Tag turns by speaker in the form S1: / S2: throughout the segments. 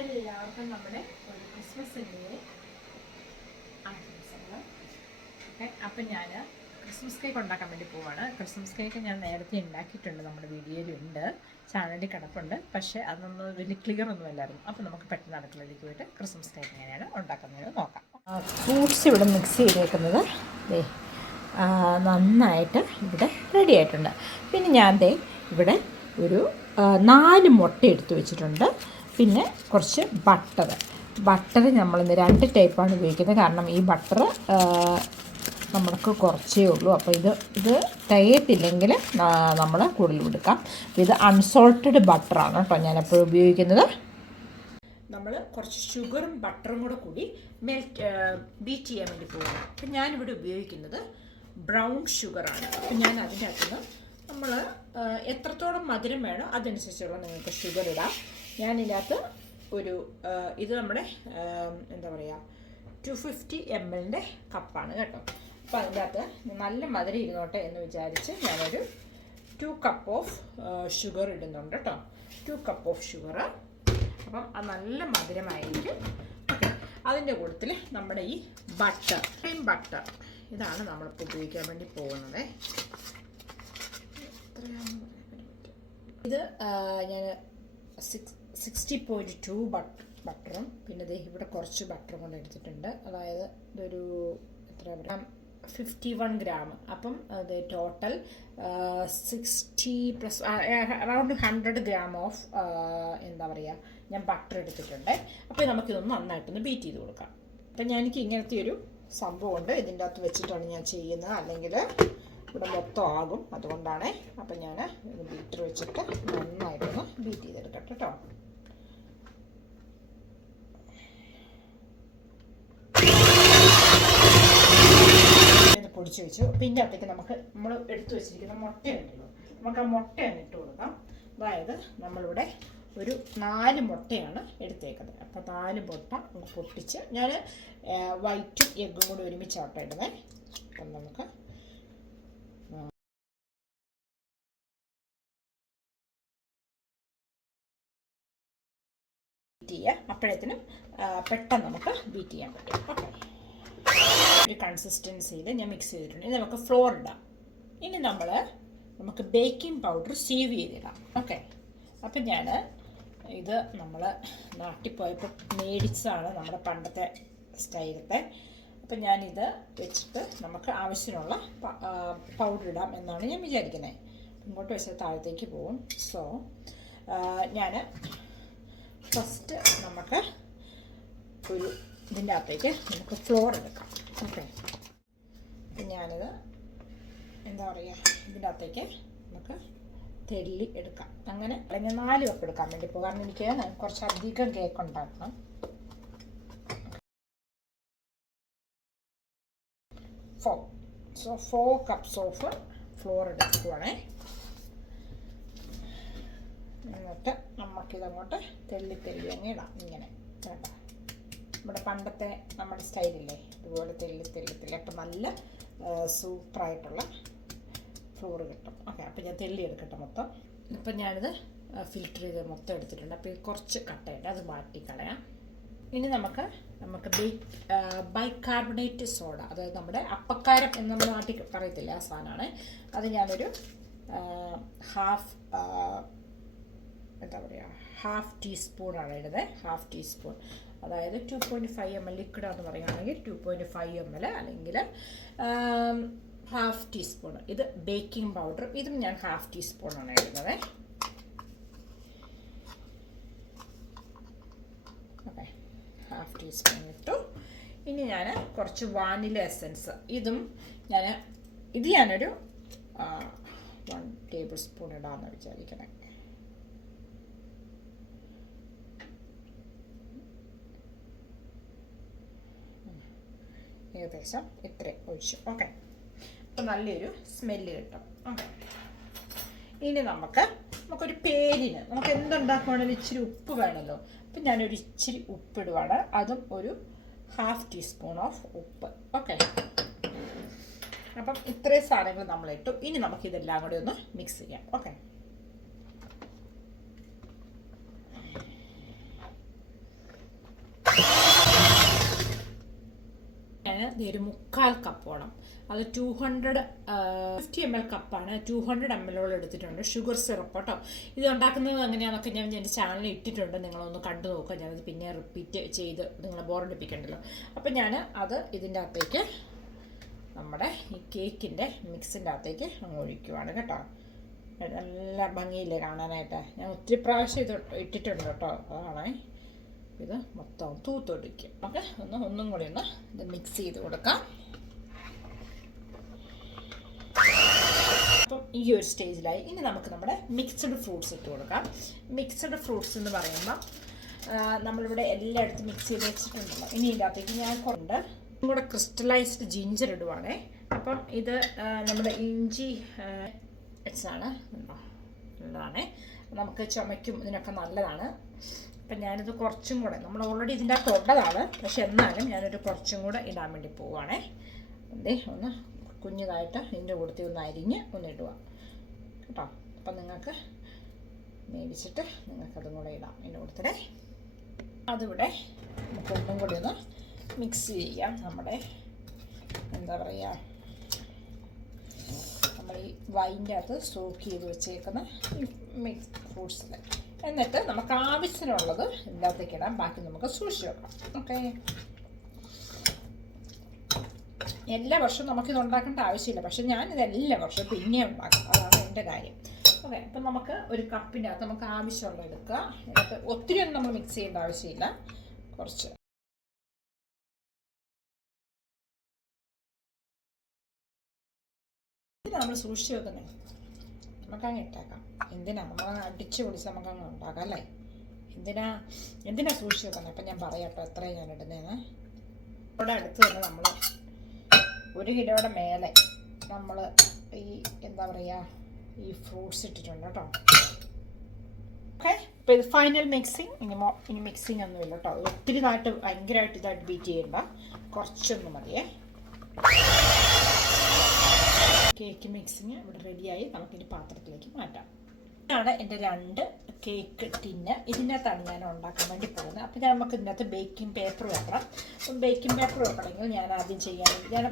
S1: എല്ലാവർക്കും നമ്മുടെ ഒരു ക്രിസ്മസിന്റെ ആശംസകൾ. ഓക്കെ അപ്പം ഞാൻ ക്രിസ്മസ് കേക്ക് ഉണ്ടാക്കാൻ വേണ്ടി പോവാണ്. ക്രിസ്മസ് കേക്ക് ഞാൻ നേരത്തെ ഉണ്ടാക്കിയിട്ടുണ്ട് നമ്മുടെ വീഡിയോയിലുണ്ട്. ചാനലിൽ കിടപ്പുണ്ട്. പക്ഷേ അതൊന്നും വലിയ ക്ലിയർ ഒന്നും അല്ലായിരുന്നു. അപ്പോൾ നമുക്ക് പെട്ടെന്ന് അടുക്കളയിലേക്ക് പോയിട്ട് ക്രിസ്മസ് കേക്ക് എങ്ങനെയാണ് ഉണ്ടാക്കുന്നത് നോക്കാം. ഫ്രൂട്ട്സ് ഇവിടെ മിക്സ് ചെയ്തേക്കുന്നത്. നന്നായിട്ട് ഇവിടെ റെഡി ആയിട്ടുണ്ട്. പിന്നെ ഞാൻ ദേ ഇവിടെ ഒരു നാല് മുട്ട എടുത്തു വെച്ചിട്ടുണ്ട്. പിന്നെ കുറച്ച് ബട്ടർ ബട്ടർ നമ്മളിന്ന് രണ്ട് ടൈപ്പാണ് ഉപയോഗിക്കുന്നത്. കാരണം ഈ ബട്ടർ നമ്മൾക്ക് കുറച്ചേ ഉള്ളൂ. അപ്പോൾ ഇത് ഇത് തികയത്തില്ലെങ്കിൽ നമ്മൾ കൂടുതൽ എടുക്കാം. ഇത് അൺസോൾട്ടഡ് ബട്ടറാണ് കേട്ടോ ഞാൻ എപ്പോഴും ഉപയോഗിക്കുന്നത്. നമ്മൾ കുറച്ച് ഷുഗറും ബട്ടറും കൂടെ കൂടി മെൽറ്റ് ബീറ്റ് ചെയ്യാൻ വേണ്ടി പോകും അപ്പം ഞാനിവിടെ ഉപയോഗിക്കുന്നത് ബ്രൗൺ ഷുഗറാണ് അപ്പം ഞാൻ അതിന്റെ നമ്മൾ എത്രത്തോളം മധുരം വേണോ അതനുസരിച്ചുള്ള നിങ്ങൾക്ക് ഷുഗർ ഇടാം. ഞാനിതിനകത്ത് ഒരു ഇത് നമ്മുടെ എന്താ പറയുക ടു ഫിഫ്റ്റി എം എല്ലിന്റെ കപ്പാണ് കേട്ടോ. അപ്പോൾ അതിന്റെ അകത്ത് നല്ല മധുരം ഇരുന്നോട്ടെ എന്ന് വിചാരിച്ച് ഞാനൊരു ടു കപ്പ് ഓഫ് ഷുഗർ ഇടുന്നുണ്ട് കേട്ടോ. ടു കപ്പ് ഓഫ് ഷുഗർ അപ്പം അത് നല്ല മധുരമായിരിക്കും. ഓക്കെ. അതിന്റെ കൂട്ടത്തിൽ നമ്മുടെ ഈ ബട്ടർ ക്രീം ബട്ടർ ഇതാണ് നമ്മളിപ്പോൾ ഉപയോഗിക്കാൻ വേണ്ടി പോകുന്നത്. ഇത് ഞാൻ six sixty point two but ബട്ടറും പിന്നെ ദേ ഇവിടെ കുറച്ച് ബട്ടറും കൊണ്ട് എടുത്തിട്ടുണ്ട്. അതായത് ഇതൊരു എത്ര ഗ്രാം? ഫിഫ്റ്റി വൺ ഗ്രാം അപ്പം അത് total sixty plus around hundred gram of എന്താ പറയുക ഞാൻ ബട്ടർ എടുത്തിട്ടുണ്ട്. അപ്പോൾ നമുക്കിതൊന്ന് നന്നായിട്ടൊന്ന് ബീറ്റ് ചെയ്ത് കൊടുക്കാം. അപ്പം ഞാൻ എനിക്ക് ഇങ്ങനത്തെ ഒരു സംഭവമുണ്ട്. ഇതിന്റെ അകത്ത് വെച്ചിട്ടാണ് ഞാൻ ചെയ്യുന്നത്. അല്ലെങ്കിൽ ഇവിടെ മൊത്തം ആകും. അതുകൊണ്ടാണ് അപ്പം ഞാൻ ബീറ്റർ വെച്ചിട്ട് നന്നായിട്ടൊന്ന് ബീറ്റ് ചെയ്തെടുക്കട്ടെ കേട്ടോ ഇത് പൊടിച്ച് വെച്ചു. പിന്നെ അകത്തേക്ക് നമുക്ക് നമ്മൾ എടുത്തു വെച്ചിരിക്കുന്ന മുട്ടയുണ്ടല്ലോ. നമുക്ക് ആ മുട്ടയാണ് ഇട്ട് കൊടുക്കാം. അതായത് നമ്മളിവിടെ ഒരു നാല് മുട്ടയാണ് എടുത്തേക്കുന്നത്. അപ്പോൾ നാല് മുട്ട നമുക്ക് പൊട്ടിച്ച് ഞാൻ വൈറ്റും എഗ്ഗും കൂടി ഒരുമിച്ച് ആട്ട ഇടുന്നത് അപ്പം നമുക്ക് ബീറ്റ് ചെയ്യുക അപ്പോഴത്തേനും പെട്ടെന്ന് നമുക്ക് ബീറ്റ് ചെയ്യാൻ പറ്റും. ഓക്കെ. ഒരു കൺസിസ്റ്റൻസിയിൽ ഞാൻ മിക്സ് ചെയ്തിട്ടുണ്ട്. ഇനി നമുക്ക് ഫ്ലോർ ഇടാം. ഇനി നമ്മൾ നമുക്ക് ബേക്കിംഗ് പൗഡർ സീവ് ചെയ്തിടാം. ഓക്കെ അപ്പം ഞാൻ ഇത് നമ്മൾ നാട്ടിപ്പോയപ്പോൾ മേടിച്ചതാണ് നമ്മുടെ പണ്ടത്തെ സ്റ്റൈലത്തെ. അപ്പം ഞാനിത് വെച്ചിട്ട് നമുക്ക് ആവശ്യമുള്ള പൗഡർ ഇടാം എന്നാണ് ഞാൻ വിചാരിക്കുന്നത് ഇങ്ങോട്ട് വെച്ചാൽ താഴത്തേക്ക് പോകും. സോ ഞാൻ ഫസ്റ്റ് നമുക്ക് ഒരു ഇതിന്റെ അകത്തേക്ക് നമുക്ക് ഫ്ലോർ എടുക്കാം. ഓക്കെ അപ്പം ഞാനിത് എന്താ പറയുക ഇതിന്റെ അകത്തേക്ക് നമുക്ക് തെല്ലി എടുക്കാം. അങ്ങനെ അല്ലെങ്കിൽ നാല് കപ്പ് എടുക്കാൻ വേണ്ടി പോകും. കാരണം എനിക്ക് കുറച്ചധികം കേക്ക് ഉണ്ടാക്കണം. Four so four cups of flour എടുക്കുവാണേ. എന്നിട്ട് നമുക്കിതങ്ങോട്ട് തെല്ലി തെല്ലി അങ്ങ് ഇടാം. ഇങ്ങനെ. വേണ്ട നമ്മുടെ പണ്ടത്തെ നമ്മുടെ സ്റ്റൈലില്ലേ? ഇതുപോലെ തെല്ലി തെല്ലി തെല്ലിട്ട് നല്ല സൂപ്പറായിട്ടുള്ള ഫ്ലോർ കിട്ടും. ഓക്കെ അപ്പം ഞാൻ തെല്ലി എടുക്കട്ടെ മൊത്തം. ഇപ്പം ഞാനിത് ഫിൽറ്റർ ചെയ്ത് മൊത്തം എടുത്തിട്ടുണ്ട്. അപ്പോൾ കുറച്ച് കട്ടയുണ്ട്. അത് മാറ്റി കളയാം ഇനി നമുക്ക് നമുക്ക് ബേക്ക് ബൈകാർബണേറ്റ് സോഡ അതായത് നമ്മുടെ അപ്പക്കാരം എന്ന് നമ്മുടെ നാട്ടിൽ പറയത്തില്ല ആ സാധനമാണ്. അത് ഞാനൊരു ഹാഫ് എന്താ പറയുക ഹാഫ് ടീസ്പൂണാണ് ഇടുന്നത് ഹാഫ് ടീസ്പൂൺ അതായത് two point five M L ലിക്വിഡാണെന്ന് പറയുകയാണെങ്കിൽ two point five M L അല്ലെങ്കിൽ ഹാഫ് ടീസ്പൂൺ ഇത് ബേക്കിംഗ് പൗഡർ ഇതും ഞാൻ ഹാഫ് ടീസ്പൂണാണ് ഇടുന്നത്. ഓക്കെ ഹാഫ് ടീസ്പൂൺ ഇട്ടു. ഇനി ഞാൻ കുറച്ച് വാനില എസൻസ് ഇതും ഞാൻ ഇത് ഞാനൊരു വൺ ടേബിൾ സ്പൂൺ ഇടാമെന്ന് വിചാരിക്കണേ. ഏകദേശം ഇത്രയും ഒഴിച്ചു. ഓക്കെ അപ്പോൾ നല്ലൊരു സ്മെല്ല് കിട്ടും. ഓക്കെ ഇനി നമുക്ക് നമുക്കൊരു പേരിന് നമുക്ക് എന്തുണ്ടാക്കുവാണെങ്കിലും ഇച്ചിരി ഉപ്പ് വേണമല്ലോ. അപ്പം ഞാനൊരു ഇച്ചിരി ഉപ്പിടുവാണ്. അതും ഒരു ഹാഫ് ടീസ്പൂൺ ഓഫ് ഉപ്പ്. ഓക്കെ അപ്പം ഇത്രയും സാധനങ്ങൾ നമ്മളിട്ടു. ഇനി നമുക്ക് ഇതെല്ലാം കൂടി ഒന്ന് മിക്സ് ചെയ്യാം. ഓക്കെ ഒരു മുക്കാൽ കപ്പോളം അത് two hundred fifty M L കപ്പാണ് ടു ഹൺഡ്രഡ് എം എല്ലോളം എടുത്തിട്ടുണ്ട്. ഷുഗർ സിറപ്പ് കേട്ടോ. ഇത് ഉണ്ടാക്കുന്നത് എങ്ങനെയാണെന്നൊക്കെ ഞാൻ എന്റെ ചാനലിൽ ഇട്ടിട്ടുണ്ട്. നിങ്ങളൊന്ന് കണ്ടു നോക്കുക ഞാനത് പിന്നെ റിപ്പീറ്റ് ചെയ്ത് നിങ്ങളെ ബോറടിപ്പിക്കണ്ടല്ലോ അപ്പം ഞാൻ അത് ഇതിന്റെ അകത്തേക്ക് നമ്മുടെ ഈ കേക്കിന്റെ മിക്സിന്റെ അകത്തേക്ക് അങ്ങ് ഒഴിക്കുവാണ് കേട്ടോ. നല്ല ഭംഗിയില്ലേ കാണാനായിട്ട്. ഞാൻ ഒത്തിരി പ്രാവശ്യം ഇത് ഇട്ടിട്ടുണ്ട് കേട്ടോ. അതാണേ. ഇത് മൊത്തം തൂത്തൊടിക്കും ഓക്കെ ഒന്ന് ഒന്നും കൂടി ഒന്ന് ഇത് മിക്സ് ചെയ്ത് കൊടുക്കാം. അപ്പം ഈ ഒരു സ്റ്റേജിലായി ഇനി നമുക്ക് നമ്മുടെ മിക്സഡ് ഫ്രൂട്ട്സ് ഇട്ട് കൊടുക്കാം. മിക്സഡ് ഫ്രൂട്ട്സ് എന്ന് പറയുമ്പോൾ നമ്മളിവിടെ എല്ലായിടത്തും മിക്സ് ചെയ്ത് വെച്ചിട്ടുണ്ടല്ലോ. ഇനി ഇതിനകത്തേക്ക് ഞാൻ കൊണ്ട് കൂടെ ക്രിസ്റ്റലൈസ്ഡ് ജിഞ്ചർ ഇടുവാണേ. അപ്പം ഇത് നമ്മുടെ ഇഞ്ചി ആണ് നല്ലതാണേ. നമുക്ക് ചുമയ്ക്കും ഇതിനൊക്കെ നല്ലതാണ്. അപ്പം ഞാനിത് കുറച്ചും കൂടെ നമ്മൾ ഓൾറെഡി ഇതിന്റെ അകത്ത് ഉള്ളതാണ് പക്ഷെ എന്നാലും ഞാനൊരു കുറച്ചും കൂടെ ഇടാൻ വേണ്ടി പോവുകയാണേ എന്തേ ഒന്ന് കുഞ്ഞതായിട്ട് ഇതിന്റെ കൂടത്തിൽ ഒന്ന് അരിഞ്ഞ് ഒന്ന് ഇടുക. കേട്ടോ? അപ്പം നിങ്ങൾക്ക് മേടിച്ചിട്ട് നിങ്ങൾക്കതും കൂടെ ഇടാം ഇതിന്റെ കൂട്ടത്തിലെ അതിവിടെ നമുക്ക് ഒന്നും കൂടി ഒന്ന് മിക്സ് ചെയ്യാം. നമ്മുടെ എന്താ പറയുക നമ്മൾ ഈ വൈന്റെ അകത്ത് സ്റ്റോക്ക് ചെയ്ത് വെച്ചേക്കുന്ന മിക്സ് ഫ്രൂട്ട്സിൽ എന്നിട്ട് നമുക്ക് ആവശ്യത്തിനുള്ളത് ഇതിനകത്തേക്ക് ഇടാം. ബാക്കി നമുക്ക് സൂക്ഷിച്ച് വെക്കാം. ഓക്കെ എല്ലാ വർഷവും നമുക്കിത് ഉണ്ടാക്കേണ്ട ആവശ്യമില്ല. പക്ഷെ ഞാനിത് എല്ലാ വർഷവും പിന്നെ ഉണ്ടാക്കും. അതാണ് എന്റെ കാര്യം. ഓക്കെ അപ്പം നമുക്ക് ഒരു കപ്പിന്റെ അകത്ത് നമുക്ക് ആവശ്യമുള്ള എടുക്കുക. എന്നിട്ട് ഒത്തിരി ഒന്നും നമ്മൾ മിക്സ് ചെയ്യേണ്ട ആവശ്യമില്ല. കുറച്ച്. നമ്മൾ സൂക്ഷിച്ച് വെക്കുന്നത് നമുക്കങ്ങ് ഇട്ടേക്കാം. എന്തിനാ? നമ്മൾ അടിച്ച് പൊളിച്ച് നമുക്കങ്ങ് ഉണ്ടാക്കാം അല്ലേ? എന്തിനാ? എന്തിനാ സൂക്ഷിച്ച് വെക്കുന്നത്? അപ്പം ഞാൻ പറയാട്ടോ എത്രയും ഞാൻ ഇടുന്നതെന്ന് ഇവിടെ അടുത്ത് തന്നെ നമ്മൾ ഒരു കിലോയുടെ മേലെ നമ്മൾ ഈ എന്താ പറയുക ഈ ഫ്രൂട്ട്സ് ഇട്ടിട്ടുണ്ട് കേട്ടോ. ഓക്കെ? അപ്പോൾ ഇത് ഫൈനൽ മിക്സിങ്. ഇനി മോ ഇനി മിക്സിങ് ഒന്നുമില്ല കേട്ടോ. ഒത്തിരി നാട്ട് ഭയങ്കരമായിട്ട് ഇതായിട്ട് ബീറ്റ് ചെയ്യണ്ട കുറച്ചൊന്നും മതിയേ. കേക്ക് മിക്സിങ് ഇവിടെ റെഡിയായി നമുക്കിനി പാത്രത്തിലേക്ക് മാറ്റാം. ഇതാണ് എന്റെ രണ്ട് കേക്ക് ടിന്ന് ഇതിനകത്താണ് ഞാൻ ഉണ്ടാക്കാൻ വേണ്ടി പോകുന്നത്. അപ്പോൾ ഞാൻ നമുക്ക് ഇതിനകത്ത് ബേക്കിംഗ് പേപ്പർ വെക്കണം അപ്പം ബേക്കിംഗ് പേപ്പർ വെക്കണമെങ്കിൽ ഞാൻ ആദ്യം ചെയ്യാൻ ഞാൻ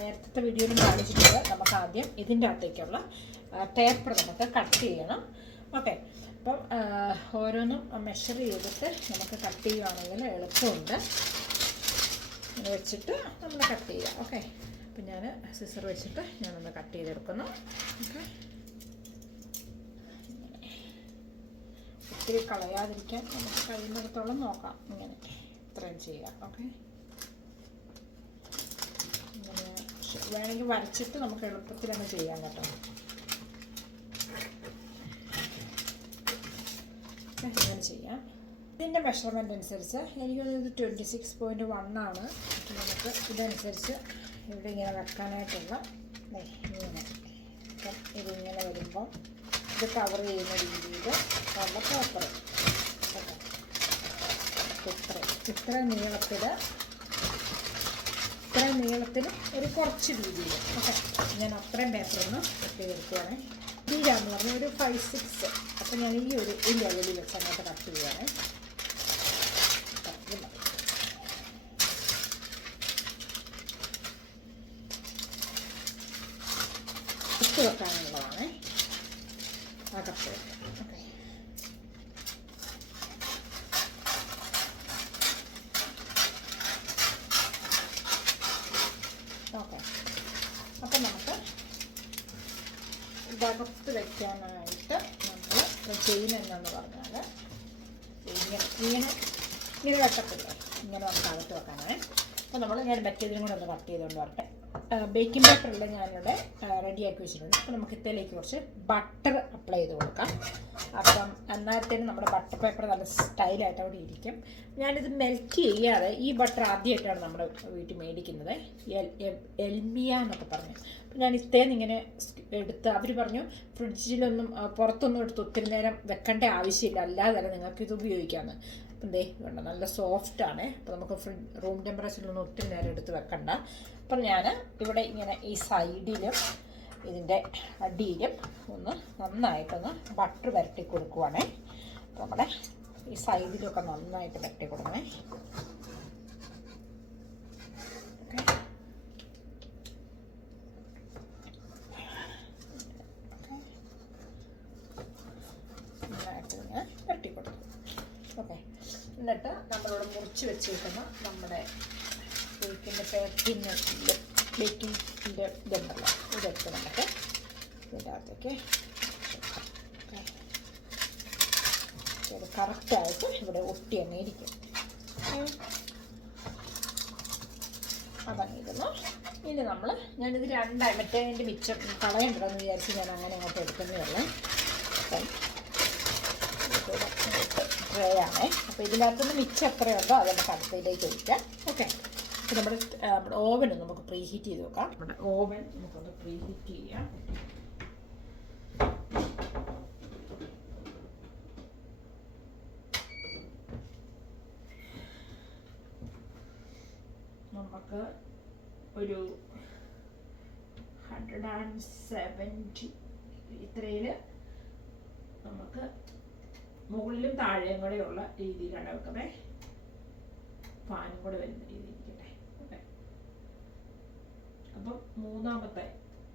S1: നേരത്തെ വീഡിയോയിൽ കാണിച്ചിട്ടുണ്ട്. നമുക്ക് ആദ്യം ഇതിന്റെ അകത്തേക്കുള്ള പേപ്പർ നമുക്ക് കട്ട് ചെയ്യണം. ഓക്കെ അപ്പം ഓരോന്നും മെഷർ ചെയ്തിട്ട് നമുക്ക് കട്ട് ചെയ്യുവാണെങ്കിൽ എളുപ്പമുണ്ട്. വെച്ചിട്ട് നമ്മൾ കട്ട് ചെയ്യാം. ഓക്കെ അപ്പം ഞാൻ സിസർ വെച്ചിട്ട് ഞാനൊന്ന് കട്ട് ചെയ്തെടുക്കുന്നു. ഒത്തിരി കളയാതിരിക്കാൻ നമുക്ക് കഴിയുന്നിടത്തോളം നോക്കാം. ഇങ്ങനെ ഇത്രയും ചെയ്യാം ഓക്കെ വേണമെങ്കിൽ വരച്ചിട്ട് നമുക്ക് എളുപ്പത്തിൽ അങ്ങ് ചെയ്യാം കേട്ടോ. ഇങ്ങനെ ചെയ്യാം. ഇതിന്റെ മെഷർമെന്റ് അനുസരിച്ച് എനിക്കൊന്ന് ട്വന്റി സിക്സ് പോയിന്റ് വൺ ആണ്. നമുക്ക് ഇതനുസരിച്ച് ഇവിടെ ഇങ്ങനെ വെക്കാനായിട്ടുള്ള ഇങ്ങനെ. അപ്പം ഇതിങ്ങനെ വരുമ്പോൾ ഇത് കവർ ചെയ്യുന്ന രീതിയിൽ ഉള്ള പേപ്പർ ഇത്ര ഇത്ര നീളത്തിൽ ഇത്ര നീളത്തിൽ ഒരു കുറച്ച് രീതിയിൽ ഓക്കെ ഞാൻ അത്രയും പേപ്പർ ഒന്ന് കട്ട് ചെയ്തെടുക്കുവാണേ എന്ന് പറഞ്ഞാൽ ഒരു ഫൈവ് സിക്സ് അപ്പം ഞാൻ ഈ ഒരു ഈ ലെവലിൽ വെച്ച് അങ്ങോട്ട് കട്ട് ചെയ്യുവാണേ ആ, ഇത് മതി. ഇട്ട് വെക്കാനുള്ളതാണ് ആ കപ്പ് ഓക്കെ ഓക്കെ അപ്പം നമുക്ക് ഇതകത്ത് വെക്കാനായിട്ട് നമ്മൾ എന്നു പറഞ്ഞാൽ ഇങ്ങനെ ഇങ്ങനെ വെക്കത്തില്ല ഇങ്ങനെ നമുക്ക് അകത്ത് വെക്കാനാണ്. അപ്പോൾ നമ്മൾ ഞാൻ മറ്റേതിനും കൂടെ ഒന്ന് കട്ട് ചെയ്തുകൊണ്ട് വരട്ടെ. ബേക്കിംഗ് പേപ്പറിൽ ഞാനിവിടെ റെഡിയാക്കി വെച്ചിട്ടുണ്ട്. അപ്പോൾ നമുക്ക് ഇതിലേക്ക് കുറച്ച് ബട്ടർ അപ്ലൈ ചെയ്ത് കൊടുക്കാം. അപ്പം അന്നേരത്തേന് നമ്മുടെ ബട്ടർ പേപ്പർ നല്ല സ്റ്റൈലായിട്ട് അവിടെ ഇരിക്കും. ഞാനിത് മെൽറ്റ് ചെയ്യാതെ ഈ ബട്ടർ ആദ്യമായിട്ടാണ് നമ്മുടെ വീട്ടിൽ മേടിക്കുന്നത്. എൽമിയ എന്നൊക്കെ പറഞ്ഞു. അപ്പം ഞാൻ ഇത്തേന്ന് ഇങ്ങനെ എടുത്ത് അവർ പറഞ്ഞു ഫ്രിഡ്ജിലൊന്നും പുറത്തൊന്നും എടുത്ത് ഒത്തിരി നേരം വെക്കേണ്ട ആവശ്യമില്ല. അല്ലാതെ തന്നെ നിങ്ങൾക്ക് ഇത് ഉപയോഗിക്കാമെന്ന് അപ്പം ദേ വേണ്ട നല്ല സോഫ്റ്റ് ആണ്. അപ്പോൾ നമുക്ക് ഫ്രി റൂം ടെമ്പറേച്ചറിലൊന്നും ഒത്തിരി നേരം എടുത്ത് വെക്കണ്ട. അപ്പം ഞാൻ ഇവിടെ ഇങ്ങനെ ഈ സൈഡിലും ഇതിന്റെ അടിയിലും ഒന്ന് നന്നായിട്ടൊന്ന് ബട്ടർ വരട്ടി കൊടുക്കുവാണേ. നമ്മുടെ ഈ സൈഡിലൊക്കെ നന്നായിട്ട് വരട്ടി കൊടുക്കണേ ഓക്കെ ഓക്കെ എന്നിട്ട് നമ്മളിവിടെ മുറിച്ച് വെച്ചേക്കുന്ന നമ്മുടെ ബേക്കിന്റെ പേക്കിന്റെ ബേക്കിങ്ങിന്റെ ഇതുണ്ടല്ലോ. ഇതെടുത്ത് നമുക്ക് ഇതിന്റെ അകത്തേക്ക് ഇത് കറക്റ്റായിട്ട് ഇവിടെ ഒട്ടി അങ്ങ് ഇരിക്കും. ഇനി നമ്മൾ ഞാനിത് രണ്ടായി. മറ്റേ അതിന്റെ മിച്ചം കളയണ്ടെന്ന് വിചാരിച്ച് ഞാൻ അങ്ങനെ അങ്ങോട്ട് എടുക്കുന്നേ ഉള്ളൂ. അപ്പം ട്രേ ആണേ. അപ്പോൾ ഇതിനകത്തുനിന്ന് മിച്ചം എത്രയുണ്ടോ അത് നമുക്ക് അടുത്തയിലേക്ക് ഒഴിക്കാം. ഓക്കെ. അപ്പോൾ നമ്മുടെ നമ്മുടെ ഓവൻ നമുക്ക് പ്രീ ഹീറ്റ് ചെയ്ത് നോക്കാം നമ്മുടെ ഓവൻ നമുക്കൊന്ന് പ്രീ ഹീറ്റ് ചെയ്യാം. നമുക്ക് ഒരു ഹൺഡ്രഡ് ആൻഡ് സെവന്റി ഇത്രയിൽ നമുക്ക് മുകളിലും താഴെയും കൂടെയുള്ള രീതിയിലാണ് വെക്കുന്നത് ഫാനും കൂടെ വരുന്ന രീതി ഇരിക്കട്ടെ ഓക്കെ അപ്പം മൂന്നാമത്തെ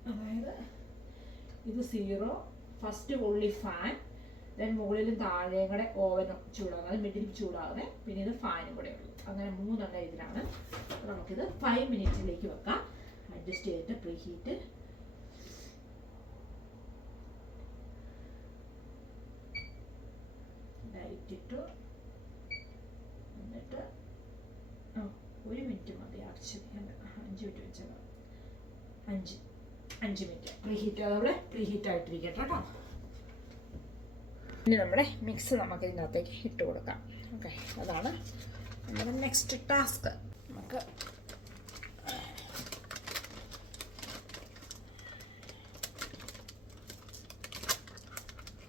S1: അതായത് ഇത് സീറോ ഫസ്റ്റ് ഉള്ളി ഫാൻ ദെൻ മുകളിലും താഴെയും കൂടെ ഓവനും ചൂടാകുന്നത് മിഡിൽ ചൂടാകുന്നത് പിന്നെ ഇത് ഫാനും കൂടെ ഉള്ളു. അങ്ങനെ മൂന്നെണ്ണം ഇതിലാണ്. നമുക്കിത് ഫൈവ് മിനിറ്റിലേക്ക് വെക്കാം. അഡ്ജസ്റ്റ് ചെയ്തിട്ട് പ്രീ ഹീറ്റ് ലൈറ്റ് എന്നിട്ട് ഒരു മിനിറ്റ് മതി. ആക്ച്വലി അഞ്ച് മിനിറ്റ് വെച്ചാൽ അഞ്ച് അഞ്ച് മിനിറ്റ്. പ്രീഹീറ്റ് അതവിടെ പ്രീ ഹീറ്റ് ആയിട്ടിരിക്കട്ടെ കേട്ടോ. ഇനി നമ്മുടെ മിക്സ് നമുക്ക് ഇതിനകത്തേക്ക് ഇട്ട് കൊടുക്കാം. ഓക്കെ അതാണ് നമ്മുടെ നെക്സ്റ്റ് ടാസ്ക് നമുക്ക്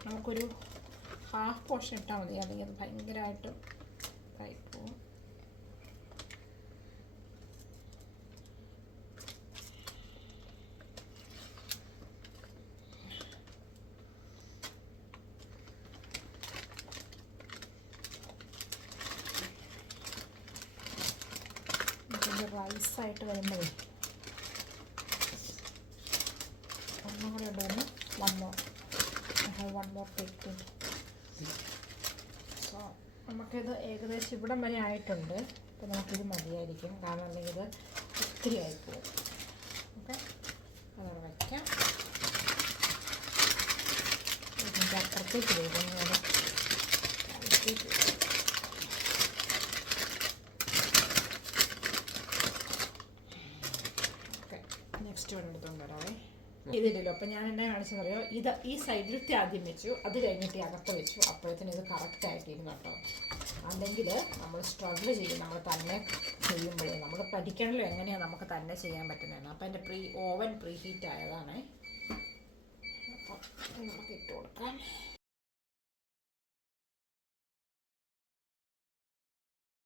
S1: നമുക്കൊരു ഹാഫ് പോർഷൻ ഇട്ടാൽ മതി. അല്ലെങ്കിൽ അത് ഭയങ്കരമായിട്ട് ഇതായി പോകും ഇതിന്റെ റൈസായിട്ട് വരുമ്പോഴേ ഒന്നും കൂടെ ഉണ്ടായിരുന്നു more. I have one more more So, നമുക്കിത് ഏകദേശം ഇവിടം വരെ ആയിട്ടുണ്ട്. അപ്പോൾ നമുക്കിത് മതിയായിരിക്കും. കാരണം അല്ലെങ്കിൽ ഇത് ഒത്തിരി ആയിപ്പോകും ഓക്കെ അതവിടെ വയ്ക്കാം. ഇതിന്റെ അപ്പുറത്തേക്ക് വരും അപ്പുറത്തേക്ക് വരും. ഓക്കെ നെക്സ്റ്റ് വൺ എടുത്തോണ്ട് വരാവേ ഇതില്ലല്ലോ അപ്പം ഞാൻ എന്നെ കാണിച്ചതറിയോ ഇത് ഈ സൈഡിലത്തെ ആദ്യം വെച്ചു. അത് കഴിഞ്ഞിട്ട് അകത്ത് വെച്ചു. അപ്പോഴത്തേനും ഇത് കറക്റ്റ് ആയിട്ടിരുന്നു കേട്ടോ. അല്ലെങ്കിൽ നമ്മൾ സ്ട്രഗിൾ ചെയ്യും. നമ്മൾ തന്നെ ചെയ്യുമ്പോഴേ. നമ്മൾ പഠിക്കണമല്ലോ എങ്ങനെയാണ് നമുക്ക് തന്നെ ചെയ്യാൻ പറ്റുന്നതെന്ന്. അപ്പം എന്റെ പ്രീ ഓവൻ പ്രീ ഹീറ്റ് ആയതാണ്. അപ്പം നമുക്ക് ഇട്ട് കൊടുക്കാം.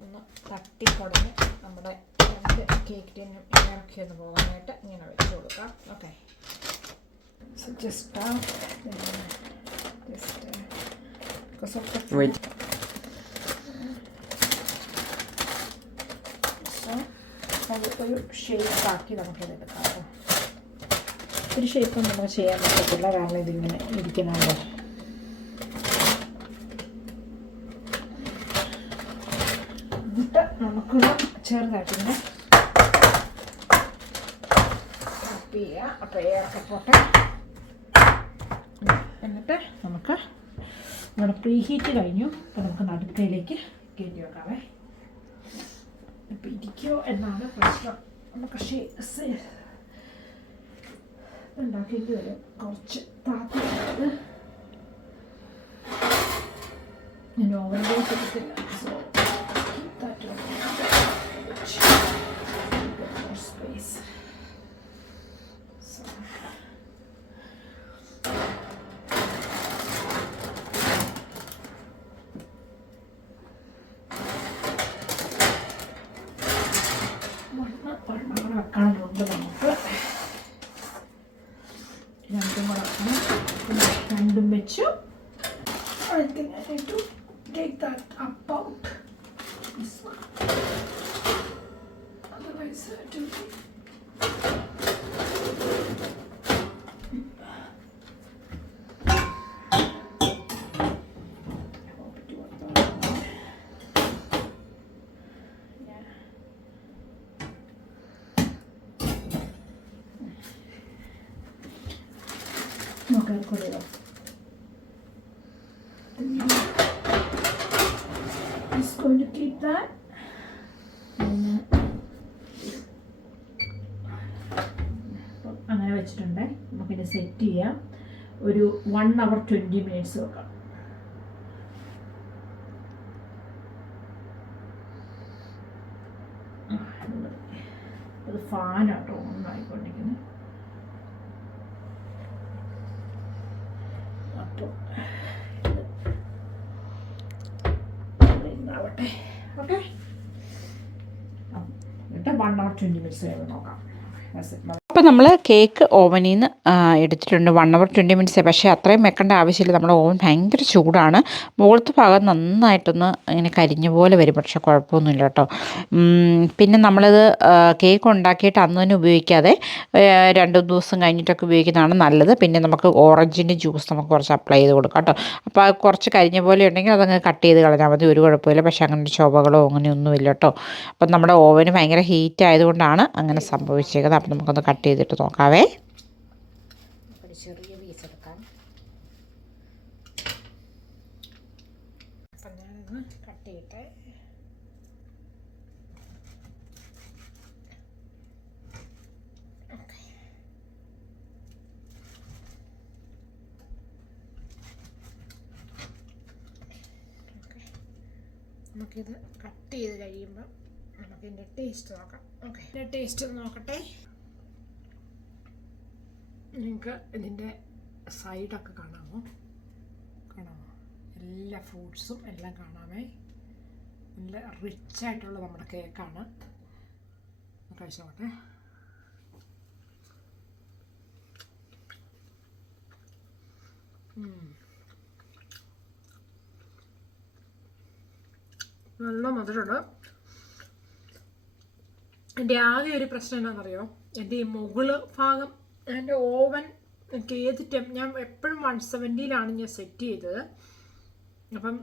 S1: ഒന്ന് തട്ടിക്കൊടഞ്ഞ് നമ്മുടെ രണ്ട് കേക്ക് ടിന്നും ഇറക്കി ഒന്ന് പോകാനായിട്ട് ഇങ്ങനെ വെച്ച് കൊടുക്കാം. Okay So just uh, just uh, because of the
S2: Wait.
S1: So, ഒരു ഷേപ്പ് ആക്കി നമുക്ക് എടുക്കാം ഒരു ഷേപ്പ് നമുക്ക് ചെയ്യാൻ പറ്റത്തില്ല. കാരണം ഇതിങ്ങനെ ഇരിക്കുന്നുണ്ട്. എന്നിട്ട് നമുക്കൊന്ന് ചെയ്യുക അപ്പോൾ എയറൊക്കെ പോട്ടെ. എന്നിട്ട് നമുക്ക് നമ്മുടെ പ്രീ ഹീറ്റ് കഴിഞ്ഞു. അപ്പോൾ നമുക്ക് നടുക്കയിലേക്ക് കയറ്റി വെക്കാവേ. ഇപ്പം ഇരിക്കുമോ എന്നാണ് പ്രശ്നം. നമുക്ക് ഉണ്ടാക്കേണ്ടി വരും. കുറച്ച് താത്തി ഞാൻ ഓവറിലേക്ക് എടുത്തില്ല I think I need to take that up out. This one. Otherwise, it will. Okay, I'll put it that. അങ്ങനെ വെച്ചിട്ടുണ്ട് നമുക്കിത് സെറ്റ് ചെയ്യാം ഒരു വൺ അവർ ട്വന്റി മിനിറ്റ്സ് വെക്കാം. അത് ഫാനാട്ടോ ഒന്നായിക്കൊണ്ടിരിക്കുന്നത് അപ്പോൾ ഇതാവട്ടെ ഓക്കെ എന്നിട്ട് വൺ അവർ ട്വന്റി മിനിറ്റ്സ് കഴിയുമ്പോൾ നോക്കാം.
S2: അപ്പോൾ നമ്മൾ കേക്ക് ഓവനിൽ നിന്ന് എടുത്തിട്ടുണ്ട്. വൺ അവർ ട്വന്റി മിനിറ്റ്സ് പക്ഷേ അത്രയും വെക്കേണ്ട ആവശ്യമില്ല. നമ്മുടെ ഓവൻ ഭയങ്കര ചൂടാണ്. മുകളത്തെ ഭാഗം നന്നായിട്ടൊന്ന് ഇങ്ങനെ കരിഞ്ഞ പോലെ വരും. പക്ഷേ കുഴപ്പമൊന്നുമില്ല കേട്ടോ. പിന്നെ നമ്മളത് കേക്ക് ഉണ്ടാക്കിയിട്ട് അന്ന് തന്നെ ഉപയോഗിക്കാതെ രണ്ട് ദിവസം കഴിഞ്ഞിട്ടൊക്കെ ഉപയോഗിക്കുന്നതാണ് നല്ലത്. പിന്നെ നമുക്ക് ഓറഞ്ചിന്റെ ജ്യൂസ് നമുക്ക് കുറച്ച് അപ്ലൈ ചെയ്ത് കൊടുക്കാം കേട്ടോ. അപ്പോൾ കുറച്ച് കരിഞ്ഞ പോലെ ഉണ്ടെങ്കിൽ അതങ്ങ് കട്ട് ചെയ്ത് കളഞ്ഞാൽ മതി. ഒരു കുഴപ്പമില്ല. പക്ഷേ അങ്ങനെ ശോഭകളോ അങ്ങനെയൊന്നുമില്ല കേട്ടോ. അപ്പം നമ്മുടെ ഓവന് ഭയങ്കര ഹീറ്റ് ആയതുകൊണ്ടാണ് അങ്ങനെ സംഭവിച്ചേക്കുന്നത്. അപ്പം നമുക്കൊന്ന് കട്ട് ചെയ്തിട്ട് നോക്കാവേ.
S1: ചെറിയ പീസ് എടുക്കാം. അപ്പം ഞാനൊന്ന് കട്ട് ചെയ്യട്ടെ. നമുക്കിത് കട്ട് ചെയ്ത് കഴിയുമ്പോൾ നമുക്കിതിന്റെ ടേസ്റ്റ് നോക്കാം. ഓക്കെ ഇതിന്റെ ടേസ്റ്റ് നോക്കട്ടെ. നിങ്ങൾക്ക് ഇതിന്റെ സൈഡൊക്കെ കാണാമോ? കാണാമോ? എല്ലാ ഫ്രൂട്ട്സും എല്ലാം കാണാമേ. നല്ല റിച്ച് ആയിട്ടുള്ള നമ്മുടെ കേക്കാണ് കഴിച്ചോട്ടെ നല്ല മധുരമുണ്ട്. എന്റെ ആകെ ഒരു പ്രശ്നം എന്താണെന്നറിയോ എന്റെ ഈ മുകൾ ഭാഗം എന്റെ ഓവൻ എനിക്ക് ഏത് ടെം ഞാൻ എപ്പോഴും വൺ സെവന്റിയിലാണ് ഞാൻ സെറ്റ് ചെയ്തത്. അപ്പം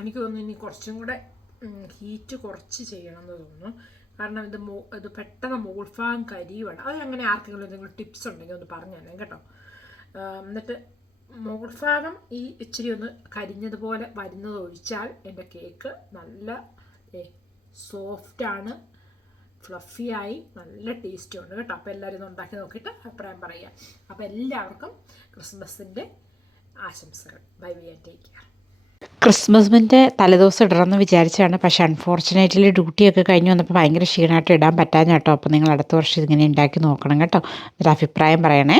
S1: എനിക്ക് തോന്നുന്നു ഇനി കുറച്ചും കൂടെ ഹീറ്റ് കുറച്ച് ചെയ്യണം എന്ന് തോന്നുന്നു. കാരണം ഇത് മോ ഇത് പെട്ടെന്ന് മുകൾ കരിയുവാണ്. അത് അങ്ങനെ ആർക്കെങ്കിലും എന്തെങ്കിലും ടിപ്സ് ഉണ്ടെങ്കിൽ ഒന്ന് പറഞ്ഞു തന്നെ കേട്ടോ. എന്നിട്ട് ഭാഗം ഈ ഇച്ചിരി ഒന്ന് കരിഞ്ഞതുപോലെ വരുന്നത് ഒഴിച്ചാൽ എന്റെ കേക്ക് നല്ല സോഫ്റ്റാണ് ഫ്ലഫിയായി നല്ല ടേസ്റ്റും ഉണ്ട് കേട്ടോ അപ്പോൾ എല്ലാവരും ഉണ്ടാക്കി നോക്കിയിട്ട് അഭിപ്രായം പറയുക. അപ്പോൾ എല്ലാവർക്കും ക്രിസ്മസിന്റെ ആശംസകൾ. ബൈ ബൈ ടേക്ക് കെയർ
S2: ക്രിസ്മസിന്റെ തലേദിവസം ഇടണമെന്ന് വിചാരിച്ചതാണ്. പക്ഷെ അൺഫോർച്ചുനേറ്റ്ലി ഡ്യൂട്ടിയൊക്കെ കഴിഞ്ഞ് വന്നപ്പോൾ ഭയങ്കര ക്ഷീണമായിട്ട് ഇടാൻ പറ്റാഞ്ഞ കേട്ടോ. അപ്പോൾ നിങ്ങൾ അടുത്ത വർഷം ഇതിങ്ങനെ ഉണ്ടാക്കി നോക്കണം കേട്ടോ. ഒരു അഭിപ്രായം പറയണേ.